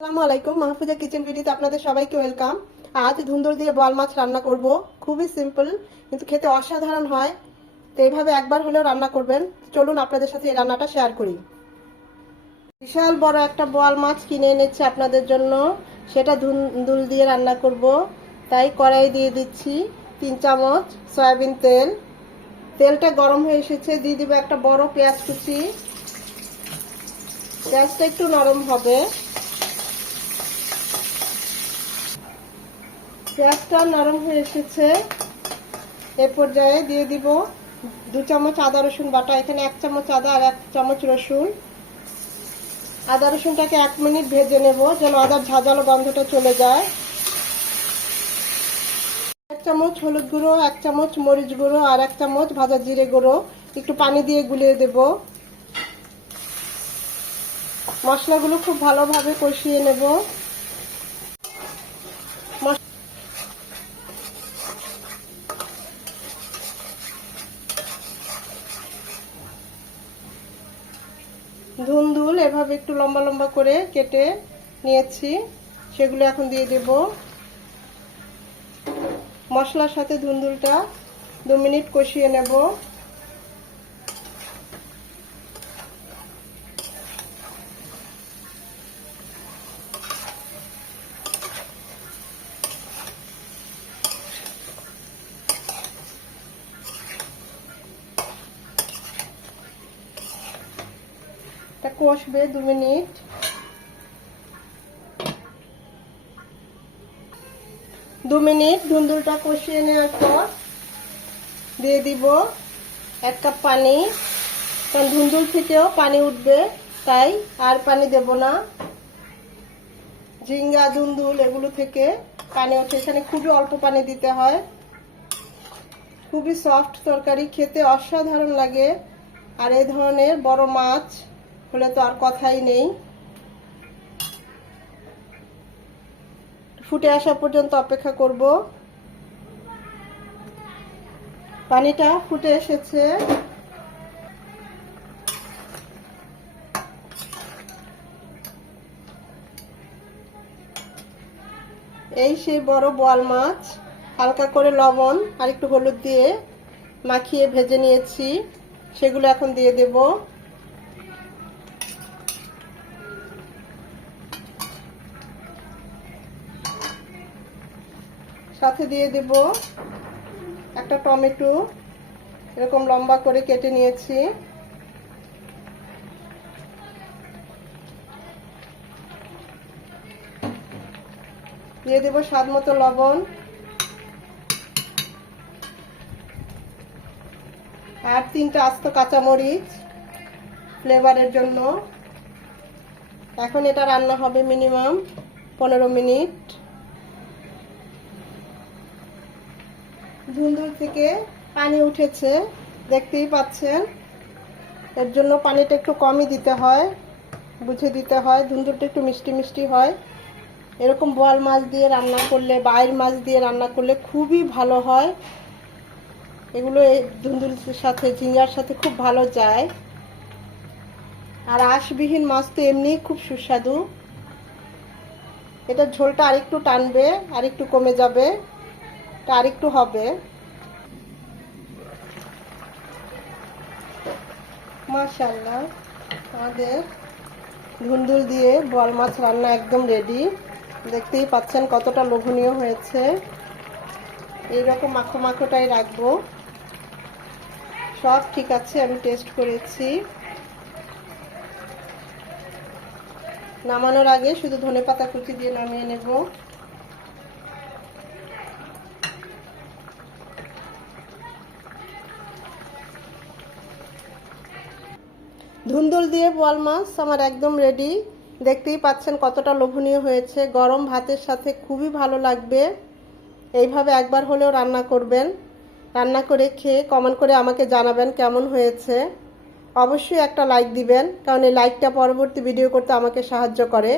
আসসালামু আলাইকুম, মাহফুজা কিচেন ভিডিওতে আপনাদের সবাইকে ওয়েলকাম। আজ ধুন্দর দিয়ে বোয়াল মাছ রান্না করব। খুবই সিম্পল, কিন্তু খেতে অসাধারণ হয়। তো এইভাবে একবার হলেও রান্না করবেন। চলুন আপনাদের সাথে এই রান্নাটা শেয়ার করি। বিশাল বড় একটা বোয়াল মাছ কিনে এনেছি আপনাদের জন্য। সেটা ধুন্দুল দিয়ে রান্না করব। তাই কড়াই দিয়ে দিচ্ছি তিন চামচ সয়াবিন তেল। তেলটা গরম হয়ে এসেছে। দিয়ে দিব একটা বড় পেঁয়াজ কুচি। পেঁয়াজটা একটু নরম হবে। পেঁয়াজটা নরম হয়ে এসেছে। এ পর্যায়ে দিয়ে দিব দু চামচ আদা রসুন বাটা, এখানে এক চামচ আদা আর এক চামচ রসুন। আদা রসুনটাকে এক মিনিট ভেজে নেব যেন আদার ঝাঁঝালো গন্ধটা চলে যায়। এক চামচ হলুদ গুঁড়ো, এক চামচ মরিচ গুঁড়ো আর এক চামচ ভাজা জিরে গুঁড়ো একটু পানি দিয়ে গুলিয়ে দেব। মশলাগুলো খুব ভালোভাবে কষিয়ে নেব। ধুন্দুল, এভাবে একটু লম্বা লম্বা করে কেটে নিয়েছি। সেগুলো এখন দিয়ে দেব। মশলার সাথে ধুন্দুলটা দু মিনিট কষিয়ে নেব। এটা কষবে দু মিনিট। দু মিনিট ধুন্দুলটা কষিয়ে নেওয়ার পর দিয়ে দিব এক কাপ পানি। কারণ ধুন্দুল থেকেও পানি উঠবে, তাই আর পানি দেব না। ঝিঙ্গা, ধুন্দুল এগুলো থেকে পানি ওঠে। এখানে খুবই অল্প পানি দিতে হয়। খুবই সফট তরকারি, খেতে অসাধারণ লাগে। আর এই ধরনের বড় মাছ হলে তো আর কথাই নেই। ফুটে আসা পর্যন্ত অপেক্ষা করব। পানিটা ফুটে এসেছে। এই সেই বড় বোয়াল মাছ, হালকা করে লবণ আর একটু হলুদ দিয়ে মাখিয়ে ভেজে নিয়েছি। সেগুলো এখন দিয়ে দেবো। সাথে দিয়ে দেব একটা টমেটো, এরকম লম্বা করে কেটে নিয়েছি। দিয়ে দেব স্বাদ মতো লবণ। আর তিনটা আস্ত কাঁচামরিচ ফ্লেভারের জন্য। এখন এটা রান্না হবে মিনিমাম পনেরো মিনিট। ধুন্দুল থেকে পানি উঠেছে, দেখতেই পাচ্ছেন। এর জন্য পানিটা একটু কমই দিতে হয় বুঝে দিতে হয়। ধুন্দুলটা একটু মিষ্টি মিষ্টি হয়। এরকম বোয়াল মাছ দিয়ে রান্না করলে বাইর মাছ দিয়ে রান্না করলে খুবই ভালো হয়। এগুলো ধুন্দুলের সাথে ঝিঙ্গার সাথে খুব ভালো যায়। আর আঁশবিহীন মাছ তো এমনিই খুব সুস্বাদু। এটা ঝোলটা আরেকটু টানবে, আরেকটু কমে যাবে। এটা আরেকটু হবে। মাশাল্লাহ আমাদের ধুন্দুল দিয়ে বল মাছ রান্না একদম রেডি দেখতেই পাচ্ছেন কতটা লোভনীয় হয়েছে। এইরকম মাখো মাখোটাই রাখব। সব ঠিক আছে, আমি টেস্ট করেছি। নামানোর আগে শুধু ধনে পাতা কুচি দিয়ে নামিয়ে নেব। ধুন্দুল দিয়ে বোয়াল মাছ, আমার একদম রেডি দেখতেই পাচ্ছেন কতটা লোভনীয় হয়েছে। গরম ভাতের সাথে খুবই ভালো লাগবে। এইভাবে একবার হলেও রান্না করবেন। রান্না করে খেয়ে কমেন্ট করে আমাকে জানাবেন কেমন হয়েছে। অবশ্যই একটা লাইক দিবেন, কারণ এই লাইকটা পরবর্তী ভিডিও করতে আমাকে সাহায্য করে।